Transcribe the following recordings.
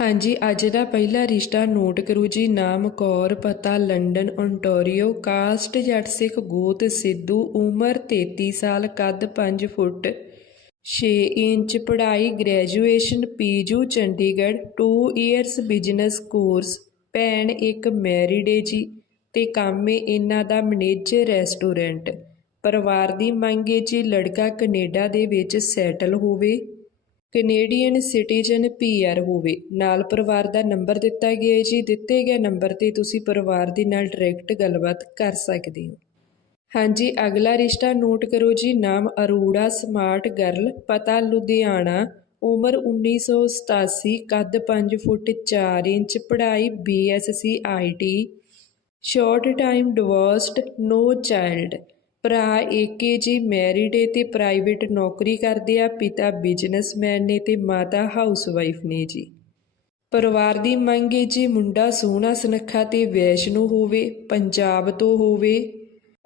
ਹਾਂਜੀ, ਅੱਜ ਦਾ ਪਹਿਲਾ ਰਿਸ਼ਤਾ ਨੋਟ ਕਰੋ ਜੀ। ਨਾਮ ਕੌਰ, ਪਤਾ London Ontario caste Jatt Sikh ਗੋਤ ਸਿੱਧੂ, ਉਮਰ 33 ਸਾਲ, ਕੱਦ 5 ਫੁੱਟ 6 ਇੰਚ, ਪੜ੍ਹਾਈ ਗ੍ਰੈਜੂਏਸ਼ਨ, ਪੀਜੂ, ਚੰਡੀਗੜ੍ਹ 2 ਇਅਰਸ ਬਿਜ਼ਨਸ ਕੋਰਸ ਭੈਣ ਇੱਕ ਮੈਰਿਡ ਏ ਜੀ ਤੇ ਕੰਮ ਏ ਇਹਨਾਂ ਦਾ ਮੈਨੇਜਰ ਰੈਸਟੋਰੈਂਟ ਪਰਿਵਾਰ ਦੀ ਮੰਗ ਏ ਜੀ, ਲੜਕਾ ਕੈਨੇਡਾ ਦੇ ਵਿੱਚ ਸੈਟਲ ਹੋਵੇ। ਕੈਨੇਡੀਅਨ ਸਿਟੀਜ਼ਨ ਪੀਆਰ ਹੋਵੇ। ਨਾਲ ਪਰਿਵਾਰ ਦਾ ਨੰਬਰ ਦਿੱਤਾ ਗਿਆ ਹੈ ਜੀ। ਦਿੱਤੇ ਗਏ ਨੰਬਰ ਤੇ ਤੁਸੀਂ ਪਰਿਵਾਰ ਦੇ ਨਾਲ ਡਾਇਰੈਕਟ ਗੱਲਬਾਤ ਕਰ ਸਕਦੇ ਹੋ। ਹਾਂਜੀ, ਅਗਲਾ ਰਿਸ਼ਤਾ ਨੋਟ ਕਰੋ ਜੀ। ਨਾਮ ਅਰੋੜਾ ਸਮਾਰਟ ਗਰਲ, ਪਤਾ ਲੁਧਿਆਣਾ, ਉਮਰ 1987 ਕੱਦ 5 ਫੁੱਟ 4 ਇੰਚ, ਪੜ੍ਹਾਈ BSc IT short time divorced, no child. ਭਰਾ ਏਕੇ ਜੀ ਮੈਰਿਡ ਏ ਤੇ ਪ੍ਰਾਈਵੇਟ ਨੌਕਰੀ ਕਰਦੇ ਆ, ਪਿਤਾ ਬਿਜ਼ਨਸਮੈਨ ਨੇ ਤੇ ਮਾਤਾ ਹਾਊਸਵਾਈਫ ਨੇ ਜੀ। ਪਰਿਵਾਰ ਦੀ ਮੰਗ ਏ ਜੀ ਮੁੰਡਾ ਸੋਹਣਾ ਸੁਨੱਖਾ ਤੇ ਵੈਸ਼ਨੂ ਹੋਵੇ, ਪੰਜਾਬ ਤੋਂ ਹੋਵੇ।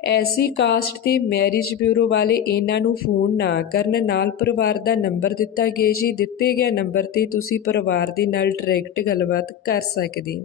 ਐਸੀ ਕਾਸਟ ਤੇ ਮੈਰਿਜ ਬਿਊਰੋ ਵਾਲੇ ਇਹਨਾਂ ਨੂੰ ਫੋਨ ਨਾ ਕਰਨ, ਨਾਲ ਪਰਿਵਾਰ ਦਾ ਨੰਬਰ ਦਿੱਤਾ ਗਿਆ ਜੀ, ਦਿੱਤੇ ਗਏ ਨੰਬਰ ਤੇ ਤੁਸੀਂ ਪਰਿਵਾਰ ਦੇ ਨਾਲ ਡਾਇਰੈਕਟ ਗੱਲਬਾਤ ਕਰ ਸਕਦੇ ਹੋ।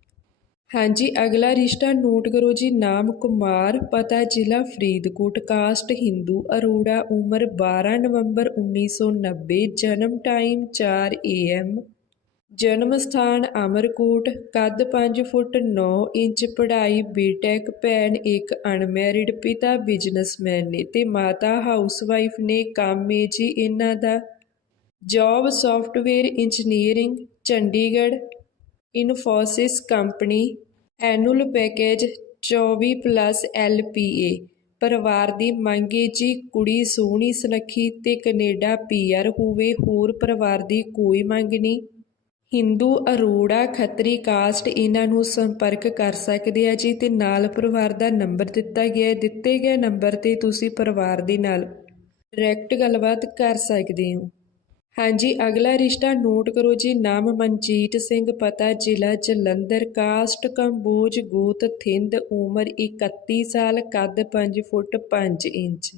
ਹਾਂਜੀ, ਅਗਲਾ ਰਿਸ਼ਤਾ ਨੋਟ ਕਰੋ ਜੀ, ਨਾਮ ਕੁਮਾਰ, ਪਤਾ ਜ਼ਿਲ੍ਹਾ ਫਰੀਦਕੋਟ, ਕਾਸਟ ਹਿੰਦੂ, ਅਰੋੜਾ, ਉਮਰ 12 ਨਵੰਬਰ 1990 ਜਨਮ ਟਾਈਮ 4 ਏਐਮ ਜਨਮ ਸਥਾਨ ਅਮਰਕੋਟ, ਕੱਦ 5 ਫੁੱਟ 9 ਇੰਚ, ਪੜ੍ਹਾਈ ਬੀਟੈਕ, ਭੈਣ ਇੱਕ ਅਨਮੈਰਿਡ ਪਿਤਾ, ਬਿਜ਼ਨਸਮੈਨ ਨੇ ਤੇ ਮਾਤਾ ਹਾਊਸਵਾਈਫ ਨੇ, ਕੰਮ ਏ ਜੀ ਇਹਨਾਂ ਦਾ, job software engineering, Chandigarh Infosys company annual package 24 plus L P A ਪਰਿਵਾਰ ਦੀ ਮੰਗੇ ਜੀ ਕੁੜੀ ਸੋਹਣੀ, ਸੁਨੱਖੀ ਤੇ ਕੈਨੇਡਾ ਪੀਆਰ ਹੋਵੇ, ਹੋਰ ਪਰਿਵਾਰ ਦੀ ਕੋਈ ਮੰਗ ਨਹੀਂ। ਹਿੰਦੂ ਅਰੋੜਾ ਖੱਤਰੀ ਕਾਸਟ ਇਹਨਾਂ ਨੂੰ ਸੰਪਰਕ ਕਰ ਸਕਦੇ ਆ ਜੀ ਤੇ ਨਾਲ ਪਰਿਵਾਰ ਦਾ ਨੰਬਰ ਦਿੱਤਾ ਗਿਆ ਦਿੱਤੇ ਗਏ ਨੰਬਰ ਤੇ ਤੁਸੀਂ ਪਰਿਵਾਰ ਦੇ ਨਾਲ ਡਾਇਰੈਕਟ ਗੱਲਬਾਤ ਕਰ ਸਕਦੇ ਹੋ। ਹਾਂਜੀ, ਅਗਲਾ ਰਿਸ਼ਤਾ ਨੋਟ ਕਰੋ ਜੀ। ਨਾਮ ਮਨਜੀਤ ਸਿੰਘ, ਪਤਾ ਜ਼ਿਲ੍ਹਾ ਜਲੰਧਰ। ਕਾਸਟ ਕੰਬੋਜ, ਗੋਤ ਥਿੰਦ, ਉਮਰ 31 ਸਾਲ, ਕੱਦ 5 ਫੁੱਟ 5 ਇੰਚ।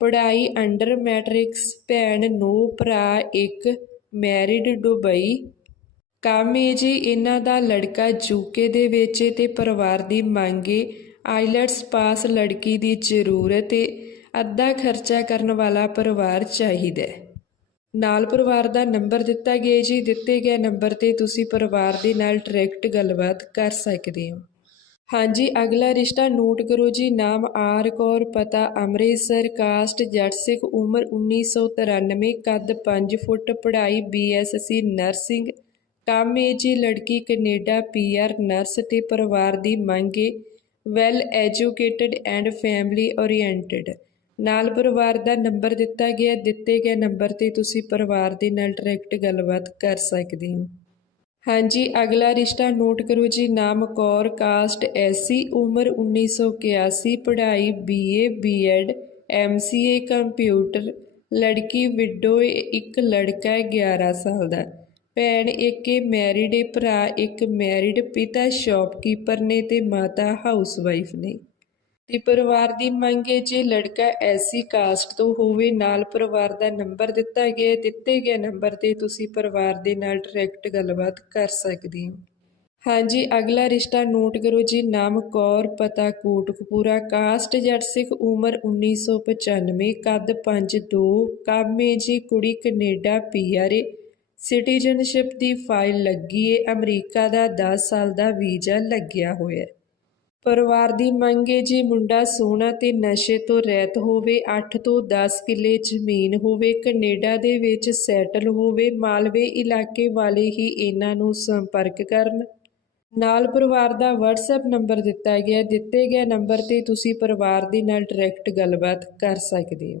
ਪੜ੍ਹਾਈ ਅੰਡਰ ਮੈਟ੍ਰਿਕਸ, ਭੈਣ, ਨੋ ਭਰਾ, ਇੱਕ ਮੈਰਿਡ ਦੁਬਈ ਕੰਮ ਏ ਜੀ, ਇਹਨਾਂ ਦਾ ਲੜਕਾ ਯੂਕੇ ਦੇ ਵਿੱਚ ਏ ਤੇ ਪਰਿਵਾਰ ਦੀ ਮੰਗ ਮੰਗੇ ਆਈਲੈਟਸ ਪਾਸ ਲੜਕੀ ਦੀ ਜ਼ਰੂਰਤ ਏ ਅੱਧਾ ਖਰਚਾ ਕਰਨ ਵਾਲਾ ਪਰਿਵਾਰ ਚਾਹੀਦਾ ਹੈ। ਨਾਲ ਪਰਿਵਾਰ ਦਾ ਨੰਬਰ ਦਿੱਤਾ ਗਿਆ ਜੀ। ਦਿੱਤੇ ਗਏ ਨੰਬਰ ਤੇ ਤੁਸੀਂ ਪਰਿਵਾਰ ਦੇ ਨਾਲ ਡਾਇਰੈਕਟ ਗੱਲਬਾਤ ਕਰ ਸਕਦੇ ਹੋ। ਹਾਂਜੀ, ਅਗਲਾ ਰਿਸ਼ਤਾ ਨੋਟ ਕਰੋ ਜੀ। ਨਾਮ ਆਰ ਕੌਰ, ਪਤਾ ਅੰਮ੍ਰਿਤਸਰ, ਕਾਸਟ ਜੱਟ ਸਿੱਖ ਉਮਰ 1993 ਕੱਦ 5 ਫੁੱਟ, ਪੜ੍ਹਾਈ ਬੀਐਸਸੀ ਨਰਸਿੰਗ। ਕੰਮ ਏ ਜੀ, ਲੜਕੀ ਕੈਨੇਡਾ ਪੀਆਰ ਨਰਸ ਤੇ ਪਰਿਵਾਰ ਦੀ ਮੰਗ ਮੰਗੇ well educated and family oriented. ਨਾਲ ਪਰਿਵਾਰ ਦਾ ਨੰਬਰ ਦਿੱਤਾ ਗਿਆ, ਦਿੱਤੇ ਗਏ ਨੰਬਰ ਤੇ ਤੁਸੀਂ ਪਰਿਵਾਰ ਦੇ ਨਾਲ ਡਾਇਰੈਕਟ ਗੱਲਬਾਤ ਕਰ ਸਕਦੇ ਹੋ। ਹਾਂਜੀ, ਅਗਲਾ ਰਿਸ਼ਤਾ ਨੋਟ ਕਰੋ ਜੀ, ਨਾਮ ਕੌਰ ਕਾਸਟ ਐਸੀ ਉਮਰ 1981 ਪੜ੍ਹਾਈ ਬੀਏ ਬੀਐਡ ਐਮਸੀਏ ਕੰਪਿਊਟਰ ਲੜਕੀ ਵਿਡੋ ਇੱਕ ਲੜਕਾ ਹੈ 11 ਸਾਲ ਦਾ। ਭੈਣ ਇੱਕ ਮੈਰਿਡ ਏ ਭਰਾ ਇੱਕ ਮੈਰਿਡ ਪਿਤਾ ਸ਼ਾਪਕੀਪਰ ਨੇ ਤੇ ਮਾਤਾ ਹਾਊਸਵਾਈਫ ਨੇ। ਤੇ ਪਰਿਵਾਰ ਦੀ ਮੰਗ ਹੈ ਜੇ ਲੜਕਾ ਐਸੀ ਕਾਸਟ ਤੋਂ ਹੋਵੇ, ਨਾਲ ਪਰਿਵਾਰ ਦਾ ਨੰਬਰ ਦਿੱਤਾ ਗਿਆ, ਦਿੱਤੇ ਗਏ ਨੰਬਰ ਤੇ ਤੁਸੀਂ ਪਰਿਵਾਰ ਦੇ ਨਾਲ ਡਾਇਰੈਕਟ ਗੱਲਬਾਤ ਕਰ ਸਕਦੇ ਹੋ। ਹਾਂਜੀ, ਅਗਲਾ ਰਿਸ਼ਤਾ ਨੋਟ ਕਰੋ ਜੀ, ਨਾਮ ਕੌਰ, ਪਤਾ ਕੋਟਕਪੂਰਾ, ਕਾਸਟ ਜੱਟ ਸਿੱਖ, ਉਮਰ 1995 ਕੱਦ 5'2 ਕਾਮੇ ਜੀ ਕੁੜੀ ਕੈਨੇਡਾ ਪੀਆਰਏ ਸਿਟੀਜ਼ਨਸ਼ਿਪ ਦੀ ਫਾਈਲ ਲੱਗੀ ਏ, ਅਮਰੀਕਾ ਦਾ 10 ਸਾਲ ਦਾ ਵੀਜ਼ਾ ਲੱਗਿਆ ਹੋਇਆ। ਹੈ ਪਰਿਵਾਰ ਦੀ ਮੰਗ ਹੈ ਜੀ ਮੁੰਡਾ ਸੋਹਣਾ ਤੇ ਨਸ਼ੇ ਤੋਂ ਰਹਿਤ ਹੋਵੇ 8 ਤੋਂ 10 ਕਿੱਲੇ ਜ਼ਮੀਨ ਹੋਵੇ, ਕੈਨੇਡਾ ਦੇ ਵਿੱਚ ਸੈਟਲ ਹੋਵੇ, ਮਾਲਵੇ ਇਲਾਕੇ ਵਾਲੇ ਹੀ ਇਹਨਾਂ ਨੂੰ ਸੰਪਰਕ ਕਰਨ। ਨਾਲ ਪਰਿਵਾਰ ਦਾ WhatsApp ਨੰਬਰ ਦਿੱਤਾ ਗਿਆ, ਦਿੱਤੇ ਗਏ ਨੰਬਰ ਤੇ ਤੁਸੀਂ ਪਰਿਵਾਰ ਦੇ ਨਾਲ ਡਾਇਰੈਕਟ ਗੱਲਬਾਤ ਕਰ ਸਕਦੇ ਹੋ।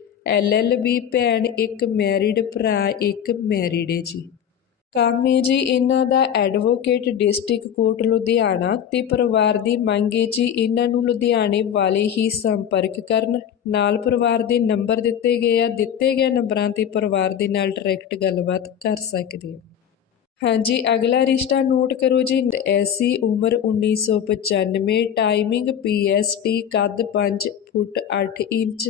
ਐਲਐਲਬੀ ਭੈਣ ਇੱਕ ਮੈਰਿਡ ਭਰਾ, ਇੱਕ ਮੈਰਿਡ ਹੈ ਜੀ। ਕੰਮ ਹੈ ਜੀ, ਇਹਨਾਂ ਦਾ ਐਡਵੋਕੇਟ ਡਿਸਟ੍ਰਿਕਟ ਕੋਰਟ ਲੁਧਿਆਣਾ ਤੇ ਪਰਿਵਾਰ ਦੀ ਮੰਗ ਹੈ ਜੀ ਇਹਨਾਂ ਨੂੰ ਲੁਧਿਆਣੇ ਵਾਲੇ ਹੀ ਸੰਪਰਕ ਕਰਨ। ਨਾਲ ਪਰਿਵਾਰ ਦੇ ਨੰਬਰ ਦਿੱਤੇ ਗਏ ਆ, ਦਿੱਤੇ ਗਏ ਨੰਬਰਾਂ ਤੇ ਪਰਿਵਾਰ ਦੇ ਨਾਲ ਡਾਇਰੈਕਟ ਗੱਲਬਾਤ ਕਰ ਸਕਦੇ ਹੋ ਹਾਂਜੀ, ਅਗਲਾ ਰਿਸ਼ਤਾ ਨੋਟ ਕਰੋ ਜੀ। ਐਸੀ ਉਮਰ 1995 ਟਾਈਮਿੰਗ ਪੀਐਸਟੀ ਕੱਦ 5 ਫੁੱਟ 8 ਇੰਚ।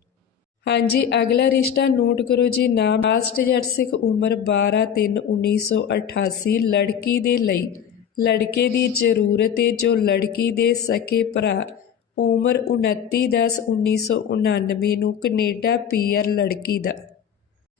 ਹਾਂਜੀ, ਅਗਲਾ ਰਿਸ਼ਤਾ ਨੋਟ ਕਰੋ ਜੀ, ਨਾਮ ਕਾਸਟ ਜੱਟ ਸਿੱਖ ਉਮਰ 12 3 1988 ਲੜਕੀ ਦੇ ਲਈ। ਲੜਕੇ ਦੀ ਜ਼ਰੂਰਤ ਹੈ ਜੋ ਲੜਕੀ ਦੇ ਸਕੇ ਭਰਾ। ਉਮਰ 29 10 1999 ਨੂੰ ਕੈਨੇਡਾ ਪੀਆਰ ਲੜਕੀ ਦਾ।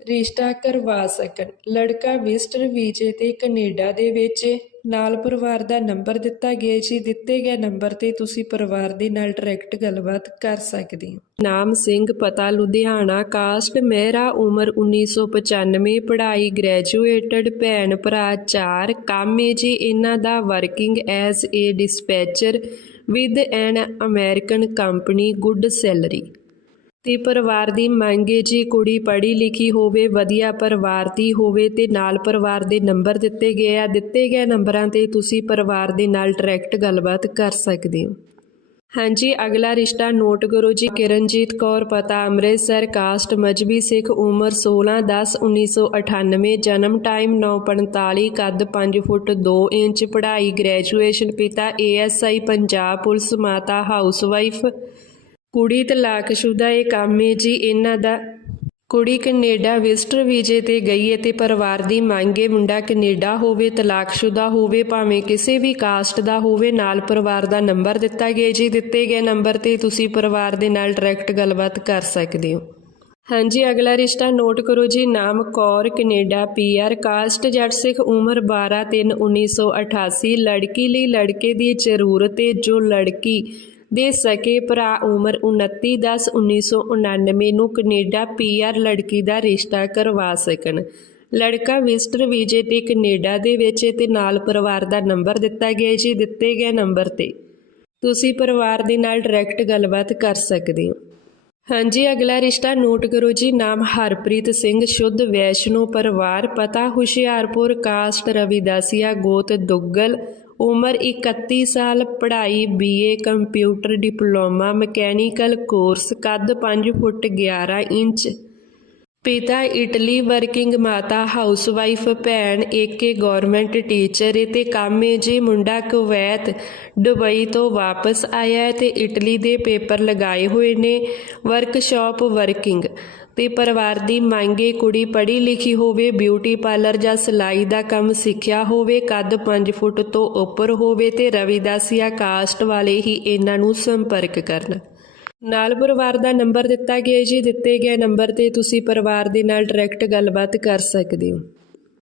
ਰਿਸ਼ਤਾ ਕਰਵਾ ਸਕਣ। ਲੜਕਾ ਵਿਜ਼ਟਰ ਵੀਜ਼ੇ ਤੇ ਕੈਨੇਡਾ ਦੇ ਵਿੱਚ ਨਾਲ ਪਰਿਵਾਰ ਦਾ ਨੰਬਰ ਦਿੱਤਾ ਗਿਆ ਜੀ ਦਿੱਤੇ ਗਏ ਨੰਬਰ ਤੇ ਤੁਸੀਂ ਪਰਿਵਾਰ ਦੇ ਨਾਲ ਡਾਇਰੈਕਟ ਗੱਲਬਾਤ ਕਰ ਸਕਦੇ ਹੋ। ਨਾਮ ਸਿੰਘ, ਪਤਾ ਲੁਧਿਆਣਾ, ਕਾਸਟ ਮਹਿਰਾ ਉਮਰ 1995 ਪੜ੍ਹਾਈ ਗ੍ਰੈਜੂਏਟਡ ਭੈਣ ਭਰਾ 4 ਕੰਮ ਹੈ ਜੀ ਇਹਨਾਂ ਦਾ working as a dispatcher with an American company good salary ਤੇ ਪਰਿਵਾਰ ਦੀ ਮੰਗ ਹੈ ਜੀ ਕੁੜੀ ਪੜ੍ਹੀ ਲਿਖੀ ਹੋਵੇ, ਵਧੀਆ ਪਰਿਵਾਰ ਦੀ ਹੋਵੇ ਤੇ ਨਾਲ ਪਰਿਵਾਰ ਦੇ ਨੰਬਰ ਦਿੱਤੇ ਗਏ ਆ। ਦਿੱਤੇ ਗਏ ਨੰਬਰਾਂ ਤੇ ਤੁਸੀਂ ਪਰਿਵਾਰ ਦੇ ਨਾਲ ਡਾਇਰੈਕਟ ਗੱਲਬਾਤ ਕਰ ਸਕਦੇ ਹੋ। ਹਾਂਜੀ, ਅਗਲਾ ਰਿਸ਼ਤਾ ਨੋਟ ਕਰੋ ਜੀ। ਕਿਰਨਜੀਤ ਕੌਰ ਪਤਾ, ਅੰਮ੍ਰਿਤਸਰ, ਕਾਸਟ ਮਜਬੀ ਸਿੱਖ, ਉਮਰ 16 10 1998 ਜਨਮ ਟਾਈਮ 9:45 ਕੱਦ 5 ਫੁੱਟ 2 ਇੰਚ, ਪੜ੍ਹਾਈ ਗ੍ਰੈਜੂਏਸ਼ਨ ਪਿਤਾ ਏਐਸਆਈ ਪੰਜਾਬ ਪੁਲਿਸ, ਮਾਤਾ, ਹਾਊਸਵਾਈਫ ਕੁੜੀ ਤਲਾਕਸ਼ੁਦਾ ਇਹ ਕੰਮ ਹੈ ਜੀ, ਇਹਨਾਂ ਦਾ। ਕੁੜੀ ਕੈਨੇਡਾ ਵਿਜ਼ਟਰ ਵੀਜ਼ੇ ਤੇ ਗਈ ਹੈ ਤੇ ਪਰਿਵਾਰ ਦੀ ਮੰਗ ਹੈ ਮੁੰਡਾ ਕੈਨੇਡਾ ਹੋਵੇ ਤਲਾਕਸ਼ੁਦਾ ਹੋਵੇ, ਭਾਵੇਂ ਕਿਸੇ ਵੀ ਕਾਸਟ ਦਾ ਹੋਵੇ, ਨਾਲ ਪਰਿਵਾਰ ਦਾ ਨੰਬਰ ਦਿੱਤਾ ਗਿਆ ਜੀ। ਦਿੱਤੇ ਗਏ ਨੰਬਰ ਤੇ ਤੁਸੀਂ ਪਰਿਵਾਰ ਦੇ ਨਾਲ ਡਾਇਰੈਕਟ ਗੱਲਬਾਤ ਕਰ ਸਕਦੇ ਹੋ। ਹਾਂਜੀ, ਅਗਲਾ ਰਿਸ਼ਤਾ ਨੋਟ ਕਰੋ ਜੀ। ਨਾਮ Kaur, Canada PR caste Jatt ਸਿੱਖ ਉਮਰ 12 3 1988 ਲੜਕੀ ਲਈ ਲੜਕੇ ਦੀ ਜ਼ਰੂਰਤ ਹੈ ਜੋ ਲੜਕੀ ਦੇ ਸਕੇ ਭਰਾ ਉਮਰ 29 10 1999 ਨੂੰ ਕੈਨੇਡਾ ਪੀਆਰ ਲੜਕੀ ਦਾ ਰਿਸ਼ਤਾ ਕਰਵਾ ਸਕਣ। ਲੜਕਾ ਵਿਜ਼ਟਰ ਵੀਜ਼ੇ ਤੇ ਕੈਨੇਡਾ ਦੇ ਵਿੱਚ ਹੈ ਤੇ ਨਾਲ ਪਰਿਵਾਰ ਦਾ ਨੰਬਰ ਦਿੱਤਾ ਗਿਆ ਜੀ, ਦਿੱਤੇ ਗਏ ਨੰਬਰ ਤੇ। ਤੁਸੀਂ ਪਰਿਵਾਰ ਦੇ ਨਾਲ ਡਾਇਰੈਕਟ ਗੱਲਬਾਤ ਕਰ ਸਕਦੇ ਹੋ। ਹਾਂਜੀ, ਅਗਲਾ ਰਿਸ਼ਤਾ ਨੋਟ ਕਰੋ ਜੀ, ਨਾਮ ਹਰਪ੍ਰੀਤ ਸਿੰਘ, ਸ਼ੁੱਧ ਵੈਸ਼ਨੋ ਪਰਿਵਾਰ, ਪਤਾ ਹੁਸ਼ਿਆਰਪੁਰ, ਕਾਸਟ ਰਵਿਦਾਸੀਆ ਗੋਤ ਦੁੱਗਲ ਉਮਰ 31 ਸਾਲ ਪੜ੍ਹਾਈ BA computer diploma mechanical course ਕੱਦ 5 ਫੁੱਟ 11 ਇੰਚ ਪਿਤਾ ਇਟਲੀ ਵਰਕਿੰਗ ਮਾਤਾ ਹਾਊਸਵਾਈਫ ਭੈਣ ਏਕੇ ਗਵਰਨਮੈਂਟ ਟੀਚਰ ਏ ਤੇ ਕੰਮ ਏ ਜੀ ਮੁੰਡਾ ਕੁਵੈਤ ਦੁਬਈ ਤੋਂ ਵਾਪਸ ਆਇਆ ਹੈ ਤੇ ਇਟਲੀ ਦੇ ਪੇਪਰ ਲਗਾਏ ਹੋਏ ਨੇ, ਵਰਕਸ਼ਾਪ ਵਰਕਿੰਗ। ਤੇ ਪਰਿਵਾਰ ਦੀ ਮੰਗੇ ਕੁੜੀ ਪੜ੍ਹੀ ਲਿਖੀ ਹੋਵੇ, ਬਿਊਟੀ ਪਾਰਲਰ ਜਾਂ ਸਿਲਾਈ ਦਾ ਕੰਮ ਸਿੱਖਿਆ ਹੋਵੇ, ਕੱਦ 5 ਫੁੱਟ ਤੋਂ ਉੱਪਰ ਹੋਵੇ ਤੇ ਰਵਿਦਾਸੀਆ ਕਾਸਟ ਵਾਲੇ ਹੀ ਇਹਨਾਂ ਨੂੰ ਸੰਪਰਕ ਕਰਨ। ਨਾਲ ਪਰਿਵਾਰ ਦਾ ਨੰਬਰ ਦਿੱਤਾ ਗਿਆ ਜੀ। ਦਿੱਤੇ ਗਏ ਨੰਬਰ ਤੇ ਤੁਸੀਂ ਪਰਿਵਾਰ ਦੇ ਨਾਲ ਡਾਇਰੈਕਟ ਗੱਲਬਾਤ ਕਰ ਸਕਦੇ ਹੋ।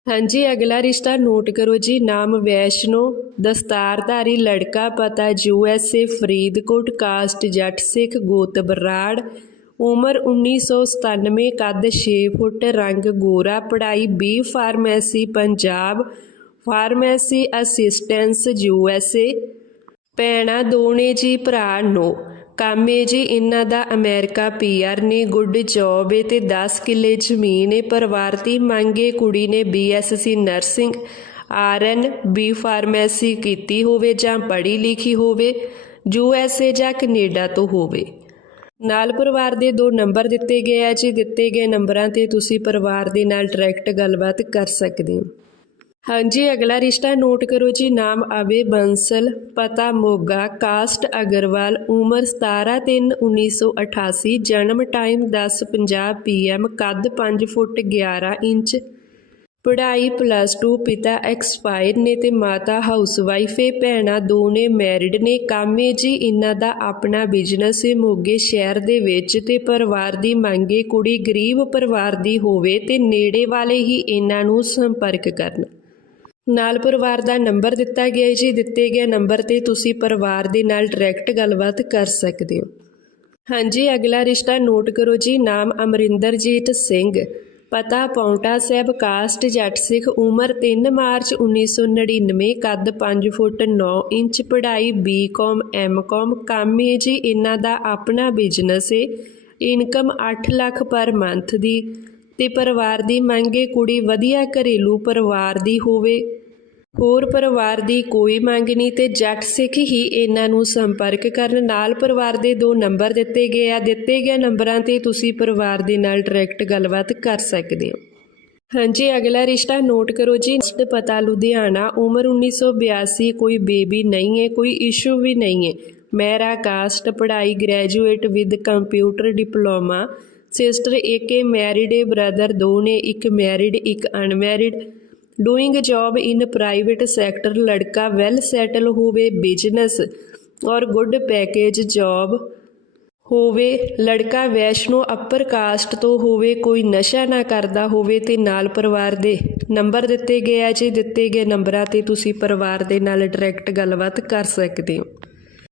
ਹਾਂਜੀ, ਅਗਲਾ ਰਿਸ਼ਤਾ ਨੋਟ ਕਰੋ ਜੀ। ਨਾਮ ਵੈਸ਼ਨੋ, ਦਸਤਾਰਧਾਰੀ, ਲੜਕਾ ਪਤਾ, U S A, Faridkot, caste Jatt Sikh, ਗੋਤ ਬਰਾੜ। ਉਮਰ 1997 ਕੱਦ 6 ਫੁੱਟ, ਰੰਗ ਗੋਰਾ, ਪੜ੍ਹਾਈ B pharmacy, Punjab. Pharmacy assistance USA ਭੈਣਾਂ ਦੋ ਨੇ ਜੀ ਭਰਾ ਨੋ। ਕੰਮ ਏ ਜੀ ਇਹਨਾਂ ਦਾ ਅਮਰੀਕਾ ਪੀਆਰ ਨੇ ਗੁੱਡ ਜੌਬ ਏ ਤੇ 10 ਕਿੱਲੇ ਜ਼ਮੀਨ ਏ। ਪਰਿਵਾਰ ਦੀ ਮੰਗੇ ਕੁੜੀ ਨੇ BSc nursing RN B pharmacy ਕੀਤੀ ਹੋਵੇ ਜਾਂ ਪੜ੍ਹੀ ਲਿਖੀ ਹੋਵੇ ਯੂਐਸਏ ਜਾਂ ਕੈਨੇਡਾ ਤੋਂ ਹੋਵੇ। ਨਾਲ ਪਰਿਵਾਰ ਦੇ ਦੋ ਨੰਬਰ ਦਿੱਤੇ ਗਏ ਆ ਜੀ। ਦਿੱਤੇ ਗਏ ਨੰਬਰਾਂ ਤੇ ਤੁਸੀਂ ਪਰਿਵਾਰ ਦੇ ਨਾਲ ਡਾਇਰੈਕਟ ਗੱਲਬਾਤ ਕਰ ਸਕਦੇ ਹੋ। ਹਾਂਜੀ, ਅਗਲਾ ਰਿਸ਼ਤਾ ਨੋਟ ਕਰੋ ਜੀ। ਨਾਮ ਅਵੇ ਬੰਸਲ ਪਤਾ ਮੋਗਾ। ਕਾਸਟ ਅਗਰਵਾਲ, ਉਮਰ 17/3/1988 ਜਨਮ ਟਾਈਮ 10:50 ਪੀਐਮ ਕੱਦ 5 ਫੁੱਟ 11 ਇੰਚ। ਪੜ੍ਹਾਈ ਪਲੱਸ 2 ਪਿਤਾ ਐਕਸਪਾਇਰ ਨੇ ਤੇ ਮਾਤਾ ਹਾਊਸਵਾਈਫ ਏ। ਭੈਣਾਂ ਦੋ ਨੇ ਮੈਰਿਡ ਨੇ। ਕੰਮ ਏ ਜੀ, ਇਹਨਾਂ ਦਾ ਆਪਣਾ ਬਿਜ਼ਨਸ ਏ ਮੋਗੇ ਸ਼ਹਿਰ ਦੇ ਵਿੱਚ ਤੇ ਪਰਿਵਾਰ ਦੀ ਮੰਗੇ ਕੁੜੀ ਗਰੀਬ ਪਰਿਵਾਰ ਦੀ ਹੋਵੇ ਤੇ ਨੇੜੇ ਵਾਲੇ ਹੀ ਇਹਨਾਂ ਨੂੰ ਸੰਪਰਕ ਕਰਨ। ਨਾਲ ਪਰਿਵਾਰ ਦਾ ਨੰਬਰ ਦਿੱਤਾ ਗਿਆ ਹੈ ਜੀ। ਦਿੱਤੇ ਗਏ ਨੰਬਰ ਤੇ ਤੁਸੀਂ ਪਰਿਵਾਰ ਦੇ ਨਾਲ ਡਾਇਰੈਕਟ ਗੱਲਬਾਤ ਕਰ ਸਕਦੇ ਹੋ। ਹਾਂਜੀ, ਅਗਲਾ ਰਿਸ਼ਤਾ ਨੋਟ ਕਰੋ ਜੀ। ਨਾਮ ਅਮਰਿੰਦਰਜੀਤ ਸਿੰਘ। ਪਤਾ ਪੌਂਟਾ ਸਾਹਿਬ ਕਾਸਟ ਜੱਟ ਸਿੱਖ ਉਮਰ 3 ਮਾਰਚ 1999 ਕੱਦ 5 ਫੁੱਟ 9 ਇੰਚ, ਪੜ੍ਹਾਈ ਬੀਕਾਮ ਐਮਕਾਮ ਕੰਮ ਹੈ ਜੀ। ਇਹਨਾਂ ਦਾ ਆਪਣਾ ਬਿਜ਼ਨਸ ਹੈ ਇਨਕਮ 8 ਲੱਖ ਪਰ ਮੰਥ ਦੀ। ਤੇ ਪਰਿਵਾਰ ਦੀ ਮੰਗੇ ਕੁੜੀ ਵਧੀਆ ਘਰੇਲੂ ਪਰਿਵਾਰ ਦੀ ਹੋਵੇ। ਹੋਰ ਪਰਿਵਾਰ ਦੀ ਕੋਈ ਮੰਗ ਨਹੀਂ ਤੇ ਜੱਟ ਸਿੱਖ ਹੀ ਇਹਨਾਂ ਨੂੰ ਸੰਪਰਕ ਕਰਨ। ਨਾਲ ਪਰਿਵਾਰ ਦੇ ਦੋ ਨੰਬਰ ਦਿੱਤੇ ਗਏ ਆ। ਦਿੱਤੇ ਗਏ ਨੰਬਰਾਂ ਤੇ ਤੁਸੀਂ ਪਰਿਵਾਰ ਦੇ ਨਾਲ ਡਾਇਰੈਕਟ ਗੱਲਬਾਤ ਕਰ ਸਕਦੇ ਹੋ। ਹਾਂਜੀ, ਅਗਲਾ ਰਿਸ਼ਤਾ ਨੋਟ ਕਰੋ ਜੀ। ਪਤਾ ਲੁਧਿਆਣਾ, ਉਮਰ 1982 ਕੋਈ ਬੇਬੀ ਨਹੀਂ ਹੈ ਕੋਈ ਇਸ਼ੂ ਵੀ ਨਹੀਂ ਹੈ ਮੇਰਾ ਕਾਸਟ ਪੜ੍ਹਾਈ graduate with computer diploma sister, ਇੱਕ ਏ ਮੈਰਿਡ ਏ ਬ੍ਰਦਰ ਦੋ ਨੇ ਇੱਕ ਮੈਰਿਡ ਇੱਕ unmarried doing job in private sector ਲੜਕਾ ਵੈਲ ਸੈਟਲ ਹੋਵੇ business or good package job ਹੋਵੇ, ਲੜਕਾ ਵੈਸ਼ਨੋ ਅਪਰ ਕਾਸਟ ਤੋਂ ਹੋਵੇ, ਕੋਈ ਨਸ਼ਾ ਨਾ ਕਰਦਾ ਹੋਵੇ ਤੇ ਨਾਲ ਪਰਿਵਾਰ ਦੇ ਨੰਬਰ ਦਿੱਤੇ ਗਏ ਆ ਜੇ, ਦਿੱਤੇ ਗਏ ਨੰਬਰਾਂ ਤੇ ਤੁਸੀਂ ਪਰਿਵਾਰ ਦੇ ਨਾਲ ਡਾਇਰੈਕਟ ਗੱਲਬਾਤ ਕਰ ਸਕਦੇ ਹੋ।